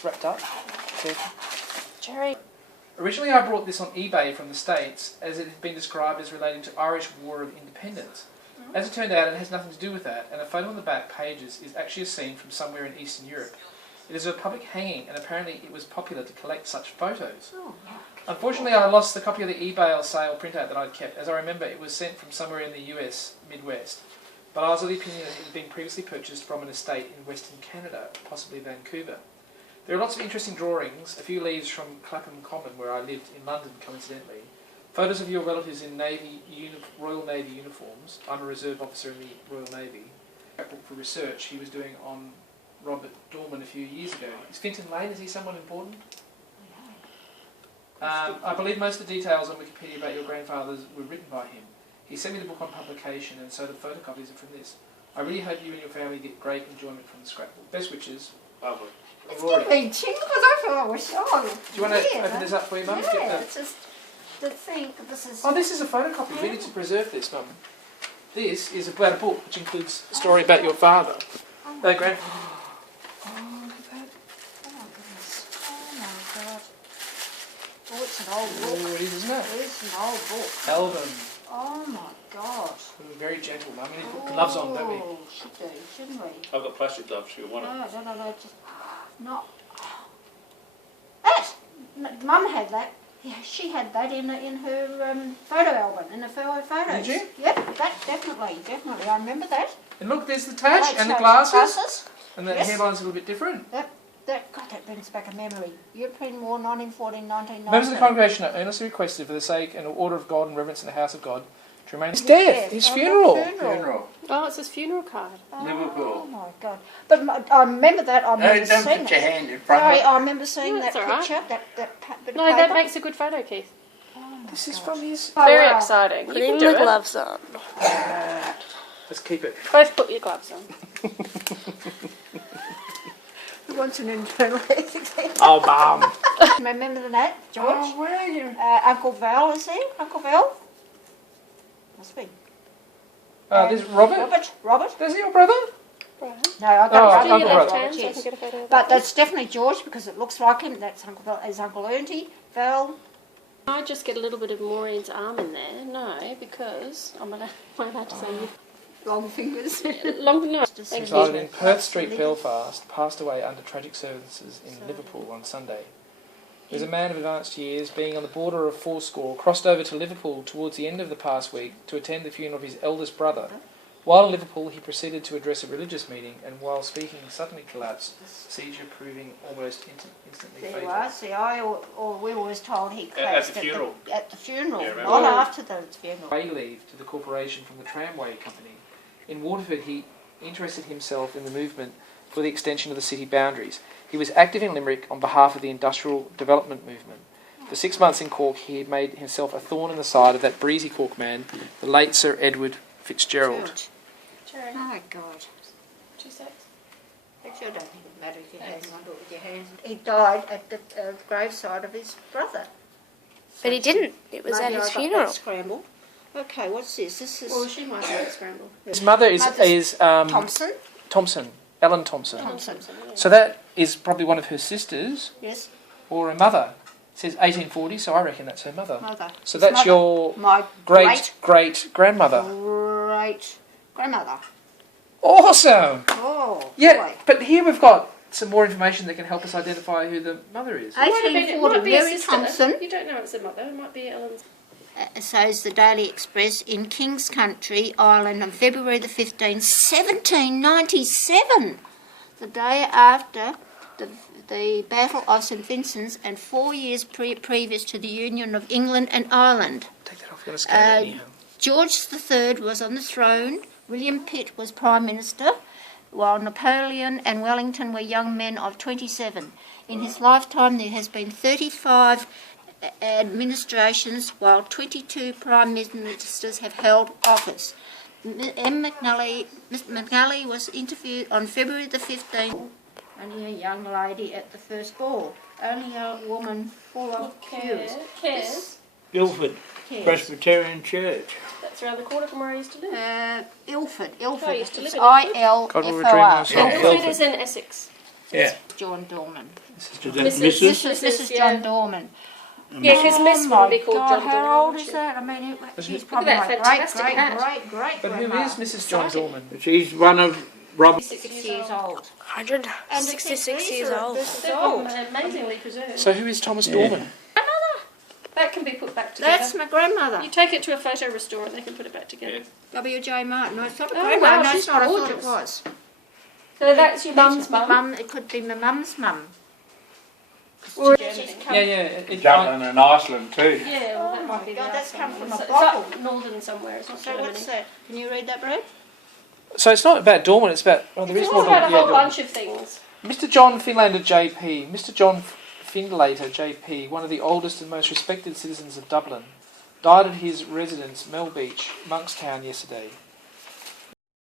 it's wrapped up. Jerry. Originally I brought this on eBay from the States as it had been described as relating to Irish War of Independence. As it turned out, it has nothing to do with that, and a photo on the back pages is actually a scene from somewhere in Eastern Europe. It is a public hanging, and apparently it was popular to collect such photos. Unfortunately, I lost the copy of the eBay sale printout that I'd kept, as I remember it was sent from somewhere in the US Midwest. But I was of the opinion that it had been previously purchased from an estate in Western Canada, possibly Vancouver. There are lots of interesting drawings, a few leaves from Clapham Common, where I lived in London coincidentally, photos of your relatives in Royal Navy uniforms. I'm a reserve officer in the Royal Navy. Scrapbook for research he was doing on Robert Dorman a few years ago. Is Finton Lane, is he someone important? I believe most of the details on Wikipedia about your grandfathers were written by him. He sent me the book on publication, and so the photocopies are from this. I really hope you and your family get great enjoyment from the scrapbook. Best wishes. Lovely. It's giving me tingles. I feel like we're shy. Do you want to open this up for you, Mum? Yeah, it's just to think that this is... Oh, this is a photocopy. We need to preserve this, Mum. This is about a book which includes a story about your father. Grandfather. Oh, look at that. Oh, my goodness. Oh, my God. Oh, it's an old book. Oh, it is, isn't it? It's an old book. Album. Oh, my God. We're very gentle, Mum. We need to put gloves on, don't we? Oh, should do, shouldn't we? I've got plastic gloves if you want them. No, just... Not... That! Mum had that. Yeah, she had that in her photo album, in the photos. Did you? Yep, that definitely. I remember that. And look, there's the touch Right, and the so glasses. And the Yes. hairline's a little bit different. God, that brings back a memory. European War, 1914, 1919. Members of the congregation are earnestly requested for the sake and order of God and reverence in the house of God to remain... His death, his funeral. Funeral. Oh, it's his funeral card. Liverpool. Oh my God! But I remember that. I remember Don't seeing put your it. hand in front Sorry, of it. I remember seeing No, that that's all right. picture. That bit No, of that paper. makes a good photo, Keith. Oh my This is God. from his... Oh, Very wow. exciting. You Putting can do the it. gloves on. Let's keep it. Both put your gloves on. Who wants an internal exam? Oh, Mum. Remember that, George? Oh, where are you? Uncle Val, is he? Uncle Val? Must be. This is Robert. Robert? Is he your brother? No, I Oh, got Do your Uncle left Robert. hand so I yes. can get a photo of But that. that's definitely George because it looks like him. That's Uncle Val. Is Uncle Ernty, Val? I just get a little bit of Maureen's arm in there. No, because I'm allowed to say Long fingers. long. No, thank Resided you. in Perth Street, Belfast, passed away under tragic services in Liverpool on Sunday. He was a man of advanced years, being on the border of fourscore, crossed over to Liverpool towards the end of the past week to attend the funeral of his eldest brother. While in Liverpool, he proceeded to address a religious meeting, and while speaking, suddenly collapsed, seizure proving almost instantly There you fatal. are. See, we were always told he At collapsed the funeral. At the funeral, Yeah, remember not that? after the funeral. Way leave to the corporation from the tramway company. In Waterford, he interested himself in the movement for the extension of the city boundaries. He was active in Limerick on behalf of the industrial development movement. For 6 months in Cork, he had made himself a thorn in the side of that breezy Cork man, the late Sir Edward Fitzgerald. Jerry, Oh my God. 2 secs. Actually, I don't think it matters if you hang on to it with your hands. He died at the graveside of his brother. But he didn't. It was at Maybe his I got funeral. that scrambled. Okay, what's this? This is Well, she might have it scrambled. His mother is Thompson. Thompson, Ellen Thompson. Thompson. So that is probably one of her sisters Yes, or her mother. It says 1840, so I reckon that's her mother. mother. So His that's mother. your My great-grandmother. great grandmother. Awesome! Oh, Yeah, boy. but here we've got some more information that can help us identify who the mother is. It might have been- it 1840, might be a Mary sister. Thompson. You don't know it's a mother. It might be Ellen's. Says the Daily Express in King's Country, Ireland, on February the 15th, 1797, the day after the Battle of St Vincent's and 4 years previous to the union of England and Ireland. Take that off, I'm going to scan it anyhow. George III was on the throne, William Pitt was Prime Minister, while Napoleon and Wellington were young men of 27. In his lifetime there has been 35 administrations, while 22 Prime Ministers have held office. Mr McNally was interviewed on February the 15th, only a young lady at the first ball, only a woman full of cues. Cares. Guildford Cares. Presbyterian Church. That's around the corner from where I used to live. Ilford. I used to live It's in God will redeem I-L-F-O-R. us all. Ilford is in Essex. Yeah. John Dorman. Is that Mrs. Mrs.? This is yeah. John Dorman. Yeah, because Miss my wouldn't be called God, John how Dorman, old would is she? that? I mean, she's Look probably at my that great, fantastic great, hat. great, great But who grandma. is Mrs. John Dorman? She's one of Robert. 6 years old. 166 years old. This is They're old. amazingly preserved. So who is Thomas Dorman? That can be put back together. That's my grandmother. You take it to a photo restorer and they can put it back together. W.J. Martin. No, it's not my Oh, grandma. wow, No, she's it's not. I thought it gorgeous. was. So that's your mum's My mum. It could be my mum's mum. Or She's come, Yeah. Dublin and Iceland too. yeah, well, Oh that my might be God, the that's come Iceland from one. a So bottle. it's up northern somewhere. It's not So Germany. what's that? Can you read that, Brad? So it's not about Dorman, it's about... Oh, there It's is all more about a whole Dorman. bunch of things. Mr. John Finlander JP. Mr. John Findlater JP, one of the oldest and most respected citizens of Dublin, died at his residence, Mel Beach, Monkstown, yesterday.